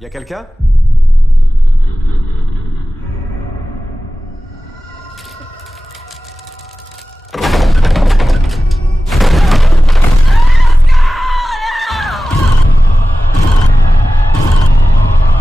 Y a quelqu'un?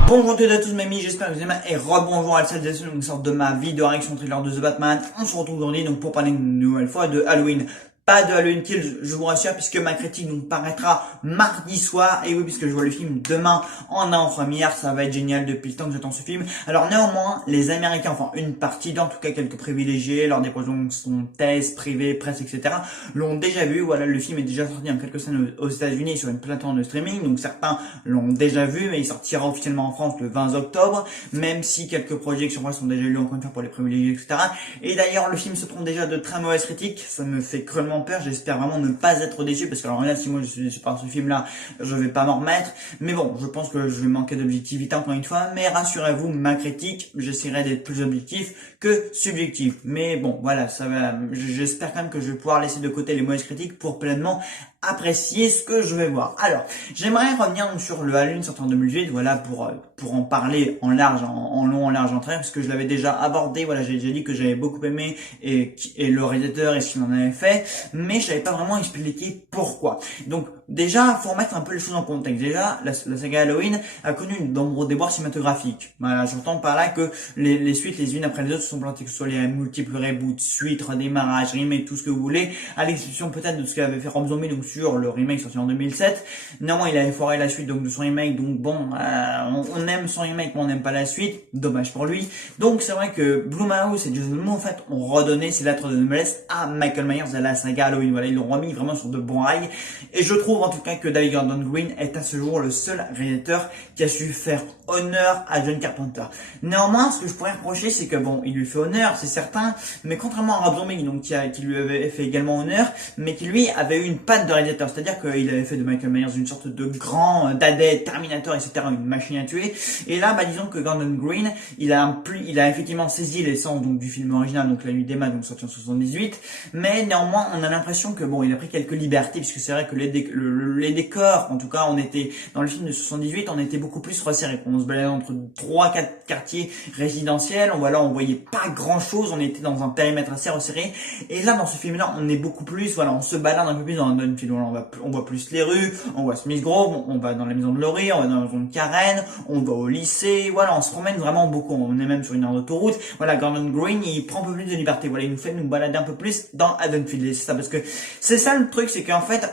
Bonjour à toutes et à tous mes amis, j'espère que vous allez bien et rebonjour à la salle donc une sorte de ma vie de réaction thriller de The Batman. On se retrouve aujourd'hui donc pour parler une nouvelle fois de Halloween. Pas de Halloween Kills, je vous rassure, puisque ma critique nous paraîtra mardi soir. Et oui, puisque je vois le film demain en avant-première, ça va être génial depuis le temps que j'attends ce film. Alors néanmoins, les Américains, enfin une partie, en tout cas quelques privilégiés, lors des son thèse, privée, presse, etc., l'ont déjà vu. Voilà, le film est déjà sorti en quelques scènes aux États-Unis sur une plateforme de streaming. Donc certains l'ont déjà vu, mais il sortira officiellement en France le 20 octobre, même si quelques projections sont déjà lues encore une fois pour les privilégiés, etc. Et d'ailleurs, le film se prend déjà de très mauvaises critiques. Ça me fait cruellement peur, j'espère vraiment ne pas être déçu, parce que alors là, si moi je suis déçu par ce film là, je vais pas m'en remettre, mais bon, je pense que je vais manquer d'objectivité encore une fois, mais rassurez-vous, ma critique, j'essaierai d'être plus objectif que subjectif, mais bon, voilà, ça va, j'espère quand même que je vais pouvoir laisser de côté les mauvaises critiques pour pleinement apprécier ce que je vais voir. Alors, j'aimerais revenir donc sur le Halloween sorti en 2008, voilà, pour en parler en large, en long, en large, en travers, parce que je l'avais déjà abordé, voilà, j'ai déjà dit que j'avais beaucoup aimé, et le réalisateur et ce qu'il en avait fait, mais je n'avais pas vraiment expliqué pourquoi. Donc, déjà, faut remettre un peu les choses en contexte. Déjà, la saga Halloween a connu de nombreux déboires cinématographiques. Voilà, j'entends par là que les suites, les unes après les autres, se sont plantées, que ce soit les multiples reboots, suites, redémarrages, remakes, tout ce que vous voulez, à l'exception peut-être de ce qu'avait fait Rob Zombie, donc sur le remake sorti en 2007. Néanmoins, il avait foiré la suite donc de son remake, donc bon, on aime son remake, mais on n'aime pas la suite, dommage pour lui. Donc c'est vrai que Blumhouse et Jason Blum en fait ont redonné ces lettres de noblesse à Michael Myers à la saga Halloween. Voilà, ils l'ont remis vraiment sur de bons rails. Et je trouve en tout cas que David Gordon Green est à ce jour le seul réalisateur qui a su faire honneur à John Carpenter. Néanmoins, ce que je pourrais reprocher, c'est que bon, il lui fait honneur, c'est certain, mais contrairement à Rob Zombie, donc qui lui avait fait également honneur, mais qui lui avait eu une patte de réalisateur, c'est-à-dire qu'il avait fait de Michael Myers une sorte de grand dadais, Terminator, etc., une machine à tuer. Et là, disons que Gordon Green, il a effectivement saisi l'essence donc du film original, donc La Nuit des Masques, donc sorti en 78, mais néanmoins, on a l'impression que bon, il a pris quelques libertés, puisque c'est vrai que les décors, en tout cas, on était dans le film de 78, on était beaucoup plus resserrés. On se baladait entre 3-4 quartiers résidentiels, on voyait pas grand chose, on était dans un périmètre assez resserré. Et là, dans ce film-là, on est beaucoup plus, voilà, on se balade un peu plus dans un film. On voit plus les rues, on voit Smith Grove, on va dans la maison de Laurie, on va dans la maison de Karen, on va au lycée, voilà, on se promène vraiment beaucoup. On est même sur une aire d'autoroute. Voilà, Gordon Green, il prend un peu plus de liberté. Voilà, il nous fait nous balader un peu plus dans Haddonfield. Et c'est ça, parce que c'est ça le truc, c'est qu'en fait,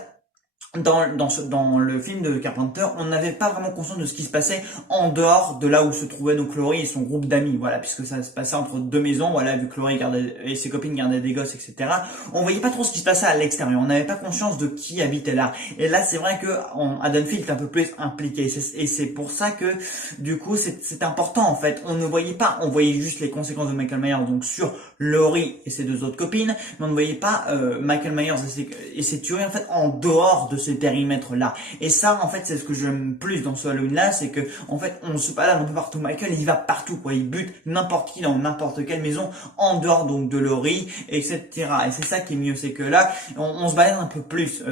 dans le film de Carpenter, on n'avait pas vraiment conscience de ce qui se passait en dehors de là où se trouvait donc Laurie et son groupe d'amis, voilà, puisque ça se passait entre deux maisons, voilà, vu que Laurie et ses copines gardaient des gosses, etc. On voyait pas trop ce qui se passait à l'extérieur, on n'avait pas conscience de qui habitait là. Et là, c'est vrai que Haddonfield est un peu plus impliqué, et c'est pour ça que, du coup, c'est important, en fait. On ne voyait pas, on voyait juste les conséquences de Michael Myers, donc sur Laurie et ses deux autres copines, mais on ne voyait pas Michael Myers et ses tueries, en fait, en dehors de ce périmètre là. Et ça, en fait, c'est ce que j'aime plus dans ce Halloween là, c'est que en fait, on se balade un peu partout. Michael, il va partout, quoi. Il bute n'importe qui dans n'importe quelle maison, en dehors donc de Laurie, etc. Et c'est ça qui est mieux, c'est que là, on se balade un peu plus.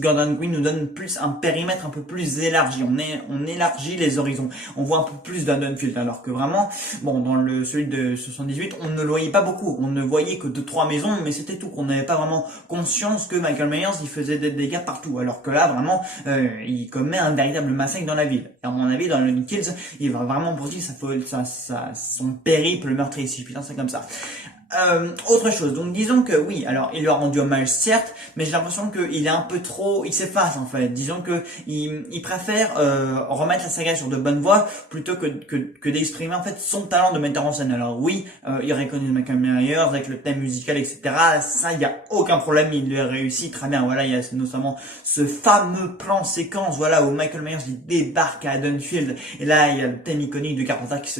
Gordon Green nous donne plus un périmètre un peu plus élargi. On élargit les horizons. On voit un peu plus d'Haddonfield, alors que vraiment, bon, dans celui de 78, on ne le voyait pas beaucoup. On ne voyait que 2-3 maisons, mais c'était tout. On n'avait pas vraiment conscience que Michael Myers, il faisait des dégâts partout, alors que là vraiment il commet un véritable massacre dans la ville. Et à mon avis, dans le Kills, il va vraiment poursuivre son périple meurtrier, si je puis dire ça comme ça. Autre chose, donc disons que oui, alors il lui a rendu hommage certes, mais j'ai l'impression qu'il est un peu trop, il s'efface en fait. Disons que il préfère remettre la saga sur de bonnes voies plutôt que d'exprimer en fait son talent de metteur en scène. Alors oui, il reconnaît Michael Myers avec le thème musical, etc. Ça, il y a aucun problème, il le réussit très bien. Voilà, il y a notamment ce fameux plan séquence, voilà, où Michael Myers il débarque à Haddonfield, et là il y a le thème iconique de Carpenter qui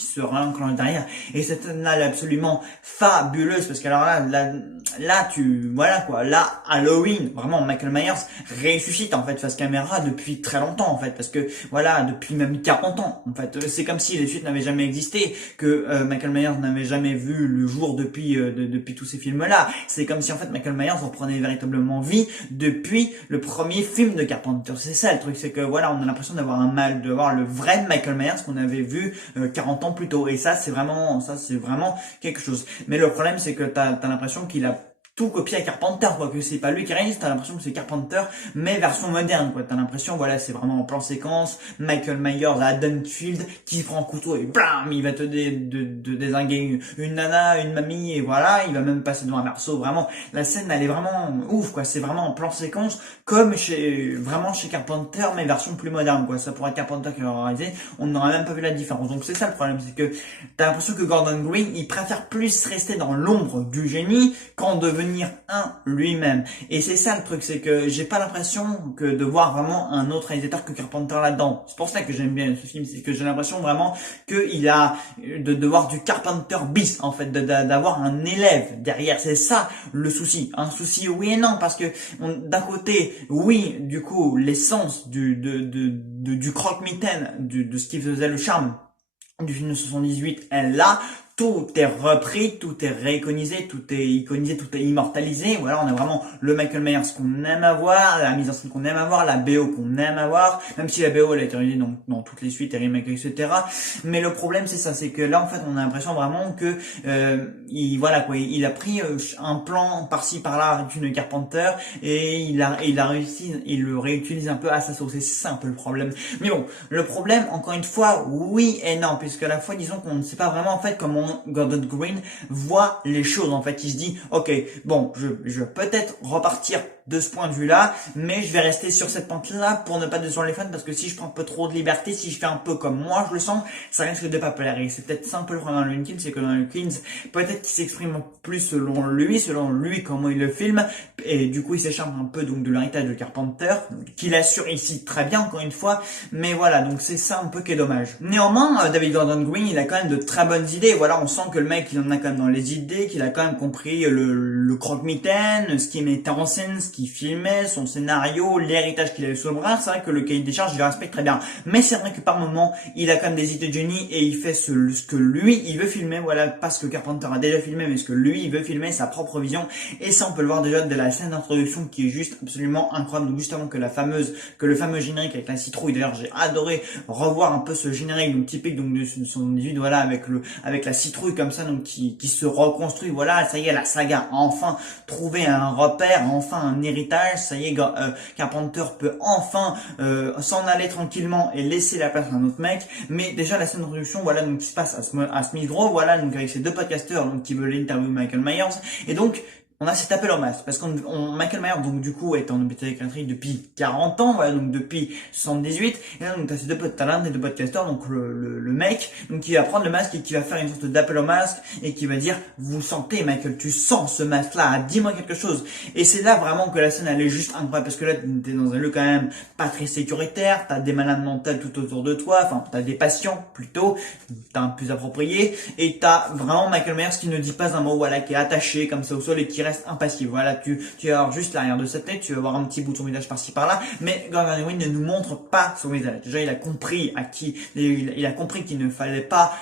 se réenclenche derrière, et cette scène-là elle est absolument fabuleuse, parce que alors là, voilà quoi, là, Halloween, vraiment, Michael Myers ressuscite, en fait, face caméra depuis très longtemps, en fait, parce que, voilà, depuis même 40 ans, en fait, c'est comme si les suites n'avaient jamais existé, que Michael Myers n'avait jamais vu le jour depuis tous ces films-là, c'est comme si, en fait, Michael Myers reprenait véritablement vie depuis le premier film de Carpenter, c'est ça le truc, c'est que, voilà, on a l'impression de voir le vrai Michael Myers qu'on avait vu 40 ans plus tôt, et ça, c'est vraiment quelque chose. Mais le problème, c'est que t'as l'impression qu'il a tout copié à Carpenter, quoi, que c'est pas lui qui réalise, t'as l'impression que c'est Carpenter, mais version moderne, quoi, t'as l'impression, voilà, c'est vraiment en plan séquence, Michael Myers à Haddonfield, qui prend un couteau et blam, il va te dézinguer une nana, une mamie, et voilà, il va même passer devant un berceau, vraiment, la scène, elle est vraiment ouf, quoi, c'est vraiment en plan séquence, comme chez Carpenter, mais version plus moderne, quoi, ça pourrait être Carpenter qui l'aurait réalisé, on n'aurait même pas vu la différence, donc c'est ça le problème, c'est que t'as l'impression que Gordon Green, il préfère plus rester dans l'ombre du génie qu'en devenir un lui-même. Et c'est ça le truc, c'est que j'ai pas l'impression que de voir vraiment un autre réalisateur que Carpenter là-dedans. C'est pour ça que j'aime bien ce film, c'est que j'ai l'impression vraiment qu'il a de voir du Carpenter bis, en fait, d'avoir un élève derrière. C'est ça le souci. Un souci oui et non, parce que d'un côté, oui, du coup, l'essence du croque-mitaine, de ce qui faisait le charme du film de 78, elle là, tout est repris, tout est réiconisé, tout est iconisé, tout est immortalisé. Voilà, on a vraiment le Michael Myers qu'on aime avoir, la mise en scène qu'on aime avoir, la BO qu'on aime avoir, même si la BO elle a été réalisée dans toutes les suites, et remakes, etc. Mais le problème c'est ça, c'est que là en fait on a l'impression vraiment que voilà quoi, il a pris un plan par-ci par-là d'une Carpenter et il a réussi, il le réutilise un peu à sa sauce. C'est ça un peu le problème. Mais bon, le problème encore une fois, oui et non, puisque à la fois disons qu'on ne sait pas vraiment en fait comment Gordon Green voit les choses. En fait, il se dit, ok, bon, je vais peut-être repartir de ce point de vue-là, mais je vais rester sur cette pente-là pour ne pas décevoir les fans, parce que si je prends un peu trop de liberté, si je fais un peu comme moi je le sens, ça risque de pas plaire. Et c'est peut-être ça un peu le problème dans Halloween Kills, c'est que dans Halloween Kills, peut-être qu'il s'exprime plus selon lui comment il le filme, et du coup il s'échappe un peu donc de l'héritage de Carpenter, qu'il assure ici très bien encore une fois, mais voilà, donc c'est ça un peu qui est dommage. Néanmoins, David Gordon Green, il a quand même de très bonnes idées, voilà, on sent que le mec il en a quand même dans les idées, qu'il a quand même compris le croque-mitaine, ce qui mettait en scène, ce qui filmait, son scénario, l'héritage qu'il avait sous le bras. C'est vrai que le cahier des charges, je le respecte très bien. Mais c'est vrai que par moment, il a quand même des idées de génie et il fait ce que lui, il veut filmer. Voilà, pas ce que Carpenter a déjà filmé, mais ce que lui, il veut filmer, sa propre vision. Et ça, on peut le voir déjà de la scène d'introduction qui est juste absolument incroyable. Donc justement que le fameux générique avec la citrouille. D'ailleurs, j'ai adoré revoir un peu ce générique, donc typique donc de son 18, voilà, avec la citrouille comme ça, donc qui se reconstruit. Voilà, ça y est, la saga a enfin trouvé un repère, enfin un héritage, ça y est, Carpenter peut enfin s'en aller tranquillement et laisser la place à un autre mec. Mais déjà la scène d'introduction, voilà, donc qui se passe à Smith Grove, voilà, donc avec ces deux podcasteurs donc qui veulent interviewer Michael Myers, et donc on a cet appel au masque, parce Michael Myers, donc, du coup, est en psychiatrie depuis 40 ans, voilà, donc, depuis 78, et là, donc, t'as ces deux talents, des deux podcasteurs, donc, le mec, donc, qui va prendre le masque et qui va faire une sorte d'appel au masque, et qui va dire, vous sentez, Michael, tu sens ce masque-là, dis-moi quelque chose. Et c'est là, vraiment, que la scène, elle est juste incroyable, parce que là, t'es dans un lieu, quand même, pas très sécuritaire, t'as des malades mentales tout autour de toi, enfin, t'as des patients, plutôt, t'as un plus approprié, et t'as vraiment Michael Myers qui ne dit pas un mot, voilà, qui est attaché, comme ça, au sol, et qui reste impassible. Voilà, tu vas avoir juste l'arrière de sa tête, tu vas voir un petit bout de son visage par-ci par-là, mais Gordon Green ne nous montre pas son visage. Déjà, il a compris il a compris qu'il ne fallait pas,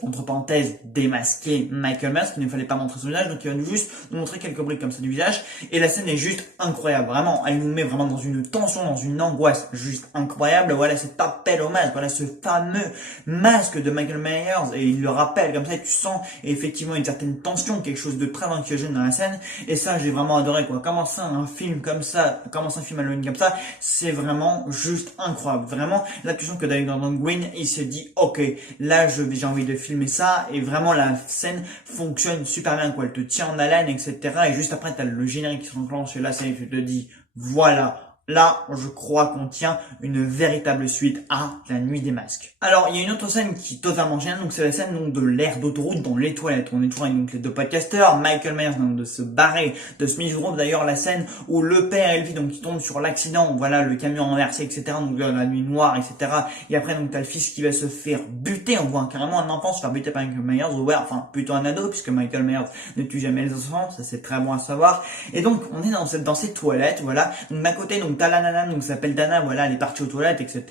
entre parenthèses, démasquer Michael Myers, qu'il ne fallait pas montrer son visage, donc il va juste nous montrer quelques briques comme ça du visage, et la scène est juste incroyable. Vraiment, elle nous met vraiment dans une tension, dans une angoisse juste incroyable. Voilà, cet appel au masque, voilà, ce fameux masque de Michael Myers, et il le rappelle comme ça, et tu sens effectivement une certaine tension, quelque chose de très anxiogène dans la scène. Et ça, j'ai vraiment adoré, quoi. Commencer un film comme ça, commencer un film Halloween comme ça, c'est vraiment juste incroyable. Vraiment, là, tu sens que David Gordon Green, il se dit, ok, là, j'ai envie de filmer ça, et vraiment, la scène fonctionne super bien, quoi. Elle te tient en haleine, etc. Et juste après, t'as le générique qui se enclenche, et là, tu te dis, voilà, là, je crois qu'on tient une véritable suite à la nuit des masques. Alors, il y a une autre scène qui est totalement géniale, donc c'est la scène donc de l'aire d'autoroute dans les toilettes. On est toujours avec donc les deux podcasteurs, Michael Myers donc de se barrer de Smith Grove. D'ailleurs, la scène où le père et le fils donc qui tombent sur l'accident, voilà le camion renversé, etc. Donc dans la nuit noire, etc. Et après donc t'as le fils qui va se faire buter. On voit carrément un enfant se faire buter par Michael Myers, ouais, enfin plutôt un ado puisque Michael Myers ne tue jamais les enfants, ça c'est très bon à savoir. Et donc on est dans ces toilettes, voilà. Donc d'un côté donc t'as la nana donc s'appelle Dana, voilà, elle est partie aux toilettes, etc.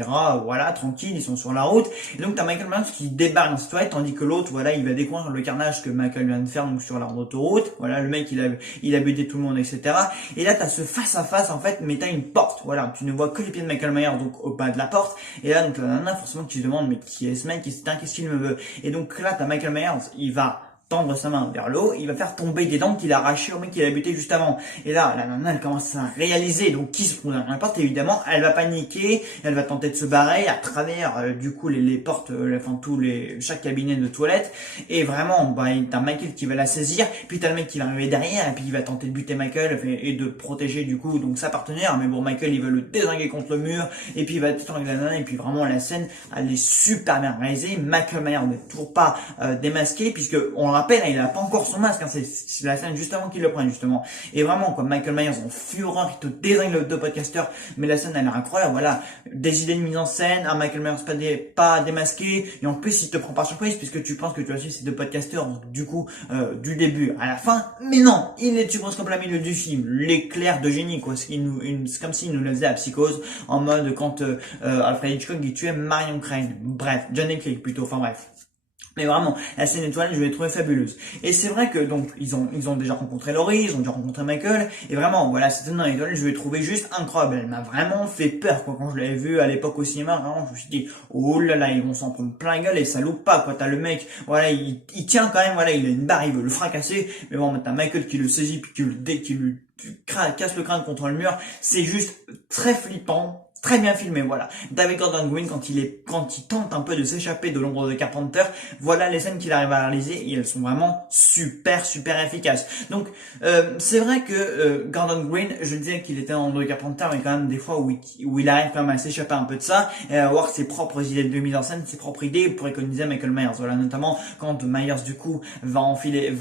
Voilà, tranquille, ils sont sur la route. Et donc t'as Michael Myers qui débarque dans cette toilette, tandis que l'autre, voilà, il va découvrir le carnage que Michael vient de faire donc sur l'aire d'autoroute. Voilà, le mec il a buté tout le monde, etc. Et là t'as ce face à face en fait, mais t'as une porte. Voilà, tu ne vois que les pieds de Michael Myers donc au bas de la porte. Et là donc la nana forcément qui se demande mais qui est ce mec, qu'est-ce qu'il me veut. Et donc là t'as Michael Myers, il va tendre sa main vers le haut, il va faire tomber des dents qu'il a arrachées au mec qu'il a buté juste avant. Et là, la nana, elle commence à réaliser, donc qui se trouve derrière la porte, évidemment, elle va paniquer, elle va tenter de se barrer à travers, du coup, les portes, enfin, chaque cabinet de toilette. Et vraiment, bah, t'as Michael qui va la saisir, puis t'as le mec qui va arriver derrière, et puis il va tenter de buter Michael, et de protéger, du coup, donc sa partenaire. Mais bon, Michael, il va le dézinguer contre le mur, et puis il va être avec la nana, et puis vraiment, la scène, elle est super bien réalisée. Michael Myers n'est toujours pas, démasqué, puisque, on rappelle, il a pas encore son masque, hein, c'est la scène juste avant qu'il le prenne justement. Et vraiment quoi, Michael Myers en fureur, il te désigne le deux podcasteurs, mais la scène elle est incroyable, voilà, des idées de mise en scène, un Michael Myers pas démasqué, et en plus il te prend par surprise puisque tu penses que tu vas suivre ces deux podcasteurs du coup du début à la fin, mais non, il les tue presque en plein milieu du film, l'éclair de génie quoi, c'est comme s'il nous le faisait à Psychose, en mode quand Alfred Hitchcock il tuait Marion Crane, bref, Johnny Clegg plutôt, enfin bref. Mais vraiment, la scène étoile, je l'ai trouvée fabuleuse. Et c'est vrai que donc ils ont déjà rencontré Laurie, ils ont déjà rencontré Michael, et vraiment voilà, cette scène dans l'étoile, je l'ai trouvée juste incroyable. Elle m'a vraiment fait peur quoi quand je l'avais vue à l'époque au cinéma. Vraiment, je me suis dit oh là là, ils vont s'en prendre plein gueule et ça loupe pas quoi. T'as le mec, voilà, il tient quand même, voilà, il a une barre, il veut le fracasser, mais bon, t'as Michael qui le saisit puis qui lui casse le crâne contre le mur. C'est juste très flippant. Très bien filmé, voilà. David Gordon Green, quand il tente un peu de s'échapper de l'ombre de Carpenter, voilà les scènes qu'il arrive à réaliser et elles sont vraiment super efficaces. Donc, c'est vrai que Gordon Green, je disais qu'il était dans l'ombre de Carpenter, mais quand même des fois où il arrive quand même à s'échapper un peu de ça et à avoir ses propres idées de mise en scène, ses propres idées pour économiser Michael Myers. Voilà, notamment quand Myers du coup va renfiler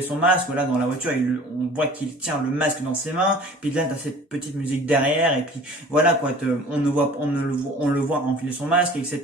son masque. Voilà, dans la voiture, on voit qu'il tient le masque dans ses mains. Puis là, t'as cette petite musique derrière et puis voilà quoi, on le voit renfiler son masque, etc.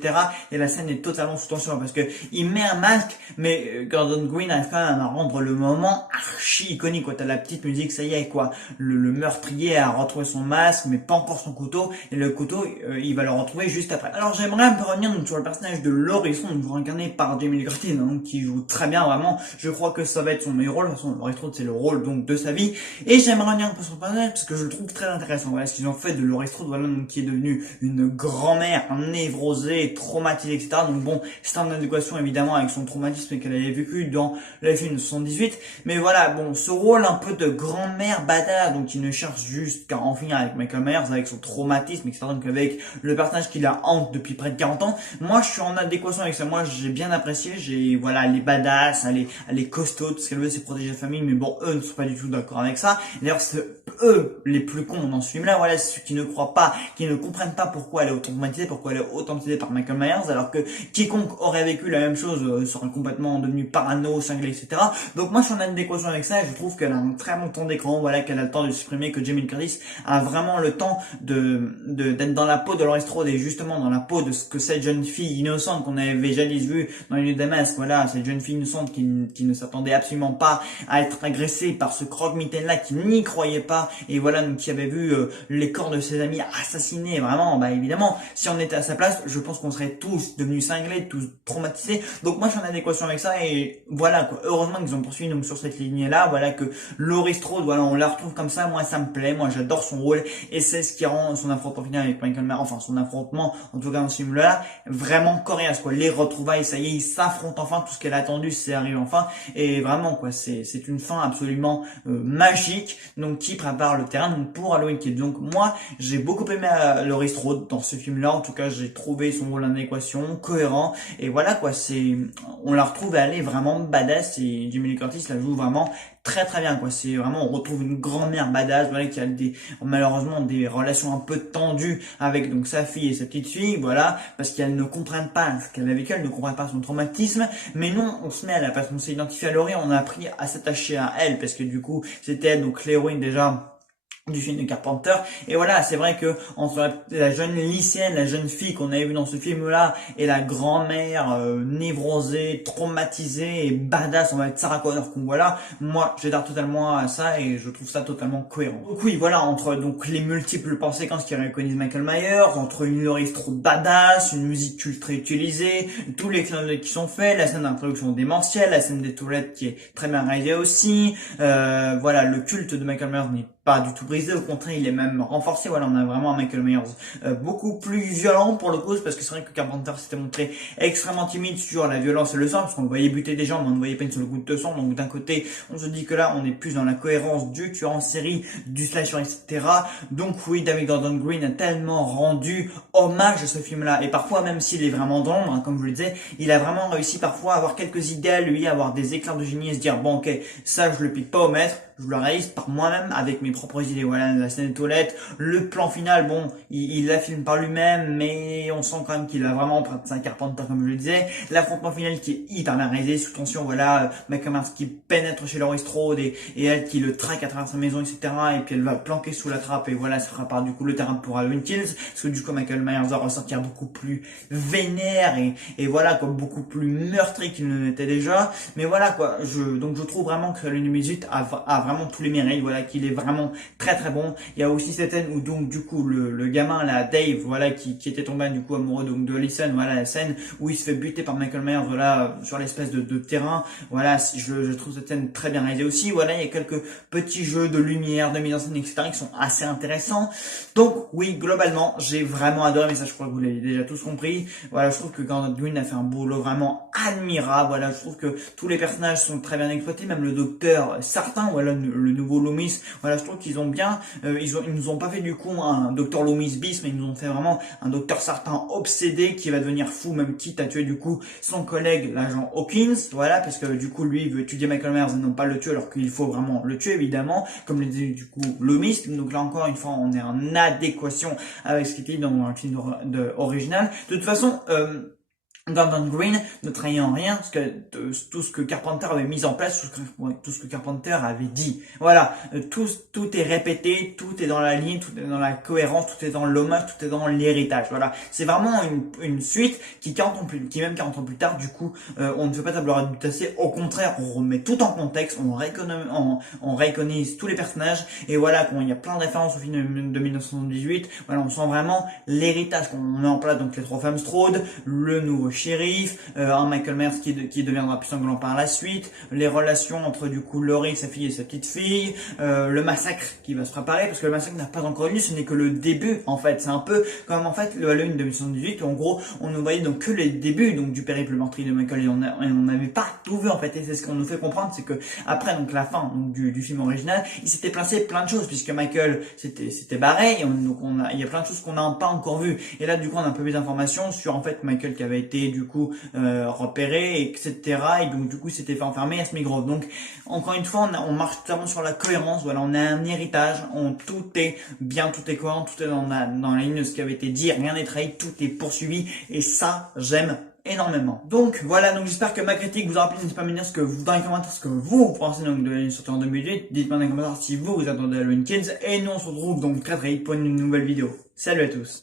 Et la scène est totalement sous tension parce que il met un masque, mais Gordon Green arrive quand même à rendre le moment archi iconique quoi. T'as la petite musique, ça y est quoi. Le meurtrier a retrouvé son masque, mais pas encore son couteau. Et le couteau, il va le retrouver juste après. Alors j'aimerais un peu revenir donc, sur le personnage de Laurie Strode, incarné par Jamie Lee Curtis, donc, qui joue très bien vraiment. Je crois que ça va être son meilleur rôle. De toute façon, Laurie Strode c'est le rôle donc de sa vie. Et j'aimerais revenir un peu sur le personnage parce que je le trouve très intéressant. Voilà ce qu'ils ont fait de Laurie Strode, voilà, donc, qui est devenue une grand-mère névrosée, traumatisée, etc. Donc bon, c'est en adéquation évidemment avec son traumatisme qu'elle avait vécu dans le film de 78. Mais voilà, bon, ce rôle un peu de grand-mère badass, donc qui ne cherche juste qu'à en finir avec Michael Myers, avec son traumatisme, etc. Donc avec le personnage qui la hante depuis près de 40 ans. Moi, je suis en adéquation avec ça. Moi, j'ai bien apprécié. Voilà, elle est badass, elle est costaud, tout ce qu'elle veut, c'est protéger la famille. Mais bon, eux ne sont pas du tout d'accord avec ça. D'ailleurs, c'est eux les plus cons dans ce film-là. Voilà, ceux qui ne croient pas, qui ne comprennent pas pourquoi elle est autant traumatisée, pourquoi elle est autant traumatisée par Michael Myers, alors que quiconque aurait vécu la même chose serait complètement devenu parano, cinglé, etc. Donc moi, je suis en adéquation avec ça et je trouve qu'elle a un très bon temps d'écran, voilà, qu'elle a le temps de s'exprimer, que Jamie Lee Curtis a vraiment le temps d'être dans la peau de Laurie Strode et justement dans la peau de ce que cette jeune fille innocente qu'on avait jadis vue dans les lieux de masque, voilà, cette jeune fille innocente qui ne s'attendait absolument pas à être agressée par ce croque-mitaine là, qui n'y croyait pas et voilà, donc qui avait vu les corps de ses amis assassinés, vraiment, bah évidemment, si on était à sa place, je pense qu'on serait tous devenus cinglés, tous traumatisés. Donc moi je suis en adéquation avec ça et voilà quoi. Heureusement qu'ils ont poursuivi donc sur cette lignée là, voilà, que Laurie Strode, voilà, on la retrouve comme ça. Moi ça me plaît, moi j'adore son rôle et c'est ce qui rend son affrontement final avec Michael Myers, enfin son affrontement en tout cas dans ce film là vraiment coriace quoi. Les retrouvailles, ça y est, ils s'affrontent enfin, tout ce qu'elle a attendu c'est arrivé enfin et vraiment quoi, c'est une fin absolument magique donc qui prépare le terrain donc pour Halloween Kills. Donc moi J'ai beaucoup aimé Laurie Strode dans ce film-là. En tout cas, j'ai trouvé son rôle en adéquation, cohérent. Et voilà quoi, on la retrouve, elle est vraiment badass et Jamie Lee Curtis la joue vraiment très très bien quoi. C'est vraiment, on retrouve une grand-mère badass, voilà, qui a malheureusement des relations un peu tendues avec donc sa fille et sa petite fille, voilà, parce qu'elles ne comprennent pas ce qu'elle a vécu, elles ne comprennent pas son traumatisme. Mais non, on se met à la place, on s'est identifié à Laurie, on a appris à s'attacher à elle parce que du coup, c'était elle, donc l'héroïne déjà du film de Carpenter. Et voilà, c'est vrai que entre la jeune lycéenne, la jeune fille qu'on avait vue dans ce film-là, et la grand-mère névrosée, traumatisée et badass, on va être Sarah Connor qu'on voit là, moi j'adhère totalement à ça et je trouve ça totalement cohérent. Donc oui, voilà, entre donc les multiples plans séquences qui reconnaissent Michael Myers, entre une Laurie trop badass, une musique ultra utilisée, tous les clins d'œil qui sont faits, la scène d'introduction démentielle, la scène des toilettes qui est très bien réalisée aussi, voilà, le culte de Michael Myers n'est pas du tout brisé, au contraire il est même renforcé. Voilà, on a vraiment un Michael Myers beaucoup plus violent pour le coup, parce que c'est vrai que Carpenter s'était montré extrêmement timide sur la violence et le sang, parce qu'on le voyait buter des gens mais on ne voyait pas une seule goutte de sang. Donc d'un côté on se dit que là on est plus dans la cohérence du tueur en série, du slasher, etc. Donc oui, David Gordon Green a tellement rendu hommage à ce film là, et parfois même s'il est vraiment dans l'ombre, hein, comme je le disais, il a vraiment réussi parfois à avoir quelques idées à lui, à avoir des éclairs de génie et se dire bon ok, ça je le pique pas au maître, je le réalise par moi-même avec mes propres idées. Voilà, la scène des toilettes, le plan final, bon, il la filme par lui-même, mais on sent quand même qu'il a vraiment emprunté un Carpenter, comme je le disais. L'affrontement final qui est hyper bien réalisé, sous tension, voilà, Michael Myers qui pénètre chez Laurie Strode et elle qui le traque à travers sa maison, etc. Et puis elle va planquer sous la trappe et voilà, ça prépare du coup le terrain pour Halloween Kills, parce que du coup Michael Myers va ressortir beaucoup plus vénère et voilà quoi, beaucoup plus meurtri qu'il ne l'était déjà. Mais voilà quoi, donc je trouve vraiment que Halloween 18 a vraiment tous les mérites, voilà, qu'il est vraiment très très bon. Il y a aussi cette scène où donc du coup le gamin là, Dave, voilà, qui était tombé du coup amoureux donc de Allison, voilà, la scène où il se fait buter par Michael Myers, voilà, sur l'espèce de terrain, voilà, je trouve cette scène très bien réalisée aussi. Voilà, il y a quelques petits jeux de lumière, de mise en scène, etc. qui sont assez intéressants. Donc oui, globalement j'ai vraiment adoré, mais ça je crois que vous l'avez déjà tous compris. Voilà, je trouve que Gordon Green a fait un boulot vraiment admirable. Voilà, je trouve que tous les personnages sont très bien exploités, même le docteur, certains, voilà, le nouveau Loomis, voilà, je trouve qu'ils ont bien, ils nous ont pas fait du coup un docteur Loomis bis, mais ils nous ont fait vraiment un docteur Sartain obsédé qui va devenir fou, même quitte à tuer du coup son collègue l'agent Hawkins, voilà, parce que du coup lui il veut étudier Michael Myers et non pas le tuer, alors qu'il faut vraiment le tuer évidemment, comme le dit du coup Loomis. Donc là encore une fois on est en adéquation avec ce qui était dans le film original. De toute façon, Gordon Green ne trahit en rien parce que tout ce que Carpenter avait mis en place, tout ce que Carpenter avait dit. Voilà, tout est répété, tout est dans la ligne, tout est dans la cohérence, tout est dans l'hommage, tout est dans l'héritage. Voilà, c'est vraiment une suite qui même 40 ans plus tard, du coup, on ne fait pas table rase du passé. Au contraire, on remet tout en contexte, on rééconomise tous les personnages et voilà, quand il y a plein de références au film de 1978, voilà, on sent vraiment l'héritage qu'on met en place. Donc les trois femmes Strode, le nouveau shérif, un Michael Myers qui deviendra plus sanglant par la suite, les relations entre du coup Laurie, sa fille et sa petite fille, le massacre qui va se préparer, parce que le massacre n'a pas encore eu lieu, ce n'est que le début en fait. C'est un peu comme en fait le Halloween 2078 où en gros on ne voyait donc que les débuts donc du périple meurtrier de Michael et on n'avait pas tout vu en fait, et c'est ce qu'on nous fait comprendre, c'est que après donc la fin donc, du film original, il s'était placé plein de choses puisque Michael s'était barré et il y a plein de choses qu'on n'a pas encore vu, et là du coup on a un peu plus d'informations sur en fait Michael qui avait été du coup repéré, etc. Et donc du coup s'était fait enfermer à Smith Grove. Donc encore une fois on marche totalement sur la cohérence. Voilà, on a un héritage, tout est bien, tout est cohérent, tout est dans la ligne de ce qui avait été dit, rien n'est trahi, tout est poursuivi, et ça j'aime énormément. Donc voilà, donc j'espère que ma critique vous aura plu. N'hésitez pas à me dire ce que vous dans les commentaires, ce que vous pensez donc de la sortie en 2008. Dites-moi dans les commentaires si vous attendez Halloween Kills, et nous on se retrouve donc très vite pour une nouvelle vidéo. Salut à tous.